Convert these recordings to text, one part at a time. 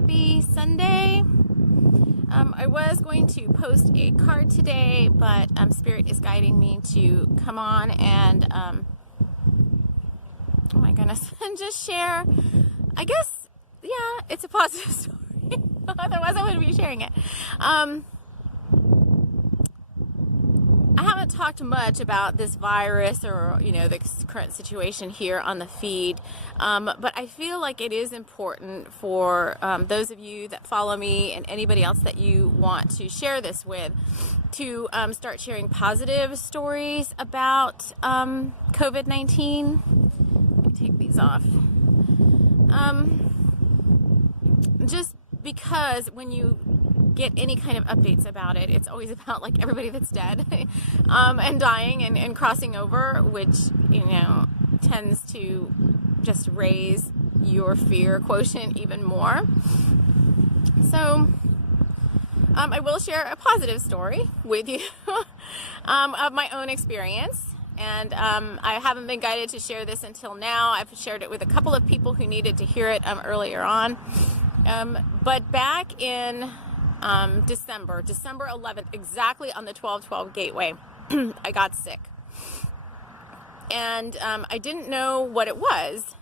happy Sunday. I was going to post a card today, but Spirit is guiding me to come on and, oh my goodness, and just share, I guess, yeah, it's a positive story. Otherwise I wouldn't be sharing it. I haven't talked much about this virus or, the current situation here on the feed, but I feel like it is important for those of you that follow me and anybody else that you want to share this with to start sharing positive stories about COVID-19. Let me take these off. Just because when you get any kind of updates about it, it's always about like everybody that's dead and dying and crossing over, which tends to just raise your fear quotient even more. So I will share a positive story with you of my own experience, and I haven't been guided to share this until now. I've shared it with a couple of people who needed to hear it earlier on, but back in December 11th, exactly on the 12/12 gateway, I got sick. And I didn't know what it was.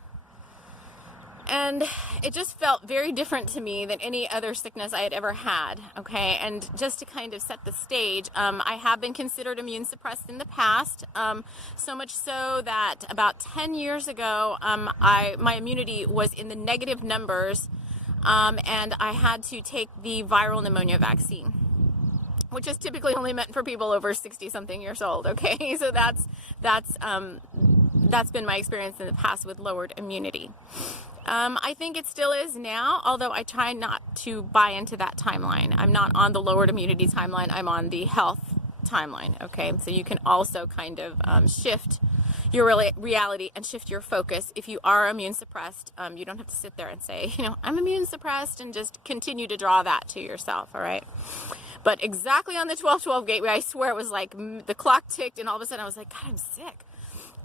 And it just felt very different to me than any other sickness I had ever had, okay? And just to kind of set the stage, I have been considered immune suppressed in the past, so much so that about 10 years ago, my immunity was in the negative numbers. And I had to take the viral pneumonia vaccine, which is typically only meant for people over 60-something years old. Okay, so that's been my experience in the past with lowered immunity. I think it still is now, although I try not to buy into that timeline. I'm not on the lowered immunity timeline. I'm on the health timeline. Okay, so you can also kind of shift your reality and shift your focus. If you are immune suppressed, you don't have to sit there and say, I'm immune suppressed, and just continue to draw that to yourself, all right? But exactly on the 12/12 gateway, I swear it was like the clock ticked, and all of a sudden I was like, God, I'm sick.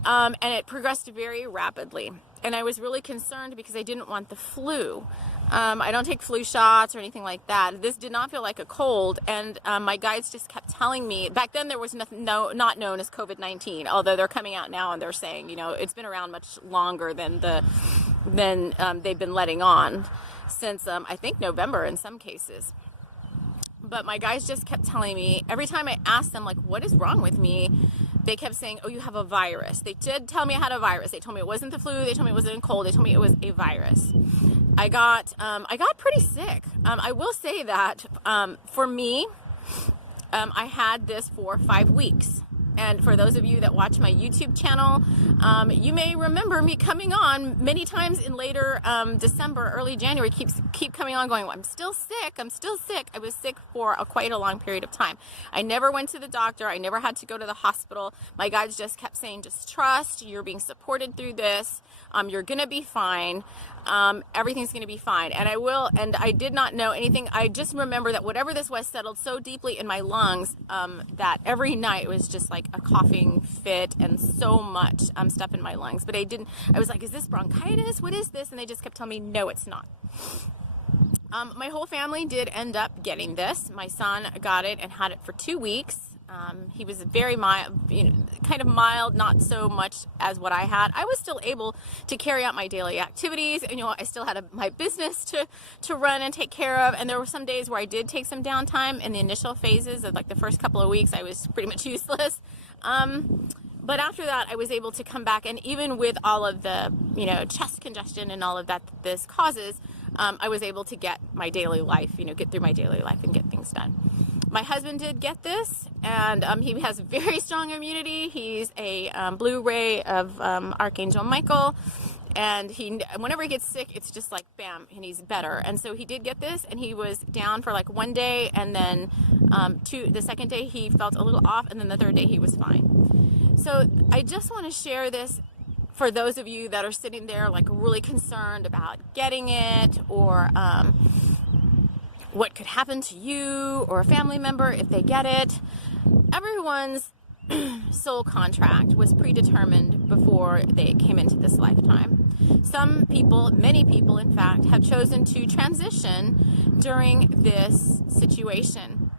And it progressed very rapidly. And I was really concerned because I didn't want the flu. I don't take flu shots or anything like that. This did not feel like a cold, and my guides just kept telling me. Back then there was nothing, not known as COVID-19, although they're coming out now and they're saying, it's been around much longer than they've been letting on since I think November in some cases. But my guys just kept telling me, every time I asked them, like, what is wrong with me, they kept saying, oh, you have a virus. They did tell me I had a virus. They told me it wasn't the flu. They told me it wasn't a cold. They told me it was a virus. I got pretty sick. I will say that for me, I had this for 5 weeks. And for those of you that watch my YouTube channel, you may remember me coming on many times in later December, early January, keep coming on going, well, I'm still sick. I was sick for quite a long period of time. I never went to the doctor. I never had to go to the hospital. My guides just kept saying, just trust, you're being supported through this. You're going to be fine. Everything's going to be fine. And I did not know anything. I just remember that whatever this was settled so deeply in my lungs that every night it was just like a coughing fit and so much stuff in my lungs. But I was like, is this bronchitis? What is this? And they just kept telling me, no, it's not. My whole family did end up getting this. My son got it and had it for 2 weeks. He was very mild, kind of mild, not so much as what I had. I was still able to carry out my daily activities, and I still had my business to run and take care of. And there were some days where I did take some downtime in the initial phases of like the first couple of weeks. I was pretty much useless. But after that, I was able to come back, and even with all of the chest congestion and all of that this causes, I was able to get my daily life, get through my daily life and get things done. My husband did get this, and he has very strong immunity. He's a blue ray of Archangel Michael, and whenever he gets sick, it's just like bam, and he's better. And so he did get this, and he was down for like 1 day, and then the second day he felt a little off, and then the third day he was fine. So I just want to share this for those of you that are sitting there like really concerned about getting it, or what could happen to you or a family member if they get it. Everyone's soul contract was predetermined before they came into this lifetime. Some people, many people in fact, have chosen to transition during this situation.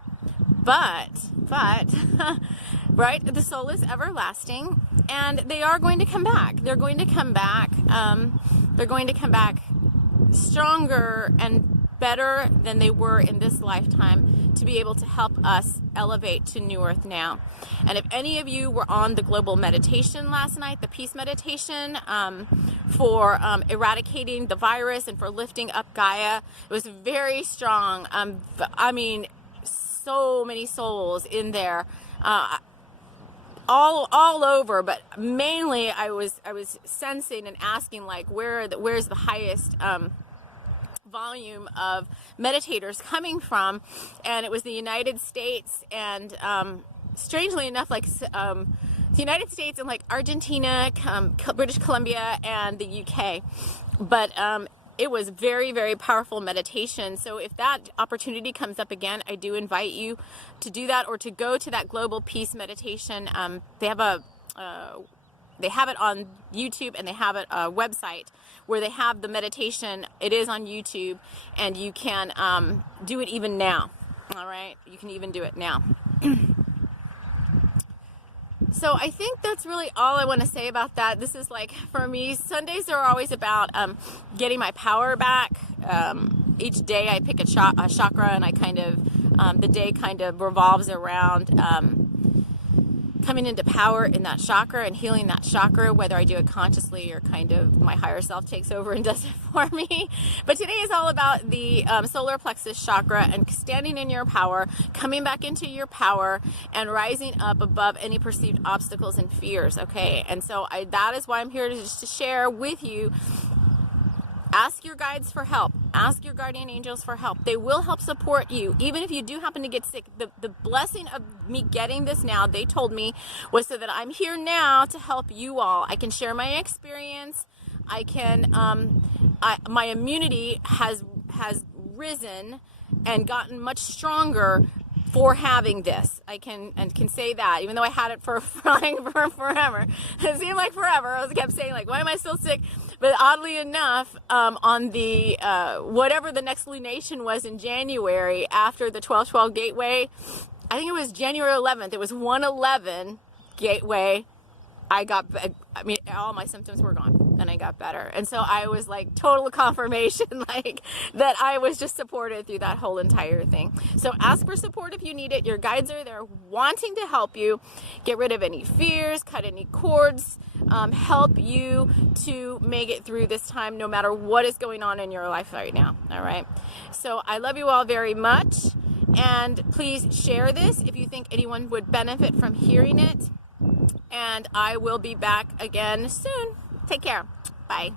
But, right, the soul is everlasting, and they are going to come back. They're going to come back. They're going to come back stronger and better than they were in this lifetime to be able to help us elevate to New Earth now. And if any of you were on the global meditation last night, the peace meditation for eradicating the virus and for lifting up Gaia, it was very strong. I mean, so many souls in there, all over, but mainly I was sensing and asking, like, where's the highest volume of meditators coming from, and it was the United States, and strangely enough, like the United States and like Argentina, British Columbia, and the UK, but it was very, very powerful meditation. So if that opportunity comes up again, I do invite you to do that, or to go to that global peace meditation. They have it on YouTube, and they have a website where they have the meditation. It is on YouTube, and you can do it even now. All right, you can even do it now. So I think that's really all I want to say about that. This is, like, for me, Sundays are always about getting my power back. Each day I pick a chakra, and I kind of, the day kind of revolves around coming into power in that chakra and healing that chakra, whether I do it consciously or kind of my higher self takes over and does it for me. But today is all about the solar plexus chakra and standing in your power, coming back into your power, and rising up above any perceived obstacles and fears, okay? And so that is why I'm here, to just to share with you. Ask your guides for help. Ask your guardian angels for help. They will help support you. Even if you do happen to get sick, the blessing of me getting this now, they told me, was so that I'm here now to help you all. I can share my experience. I can, my immunity has risen and gotten much stronger for having this. I can say that, even though I had it for forever. It seemed like forever. I kept saying, like, why am I still sick? But oddly enough, on the whatever the next lunation was in January, after the 12/12 gateway, I think it was January 11th. It was 1/11 gateway. All my symptoms were gone, and I got better. And so I was like, total confirmation, like, that I was just supported through that whole entire thing. So ask for support if you need it. Your guides are there wanting to help you get rid of any fears, cut any cords, help you to make it through this time, no matter what is going on in your life right now. All right. So I love you all very much. And please share this if you think anyone would benefit from hearing it. And I will be back again soon. Take care. Bye.